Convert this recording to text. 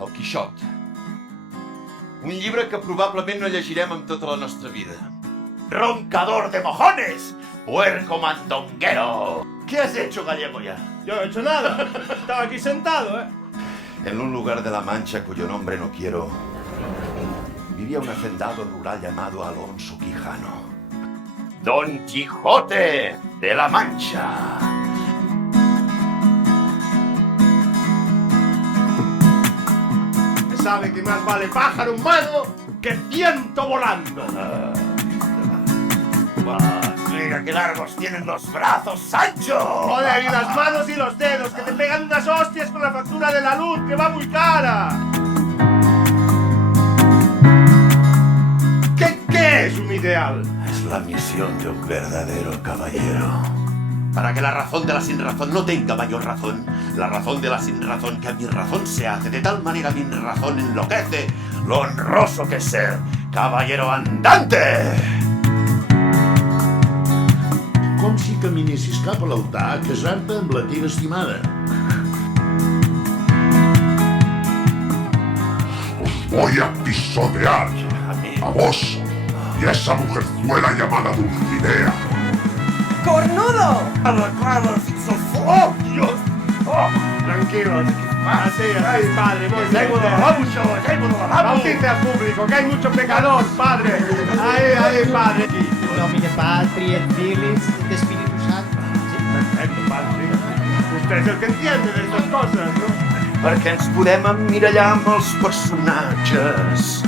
El Quixot. Un llibre que probablement no llegirem en tota la nostra vida. ¡Roncador de mojones! ¡Puerco mandonguero! ¿Qué has hecho, gallego, ya? Yo no he hecho nada. Estaba aquí sentado, En un lugar de la Mancha cuyo nombre no quiero, vivía un hacendado rural llamado Alonso Quijano. ¡Don Quijote de la Mancha! Se sabe que más vale pájaro en mano que ciento volando. Mira qué largos tienen los brazos, Sancho. Joder, y las manos y los dedos, que te pegan unas hostias con la factura de la luz, que va muy cara. ¿Qué es un ideal? Es la misión de un verdadero caballero. Para que la razón de la sinrazón no tenga mayor razón, la razón de la sinrazón que a mi razón se hace, de tal manera mi razón enloquece lo honroso que es ser caballero andante. Com si caminessis cap a l'altar a casar-te amb la teva estimada. Os voy a pisotear a vos y a esa mujerzuela llamada Dulcinea. ¡Cornudo! ¡Oh, Dios! ¡Oh! Tranquilos. Así, padre, muy bien. Bautice al público, que hay mucho pecador, padre. Ahí, padre. In nomine Patri et Filis et Spiritus Sancti. Perfecto, padre. Usted es el que entiende de estas cosas, ¿no? Perquè ens podem emmirallar amb els personatges.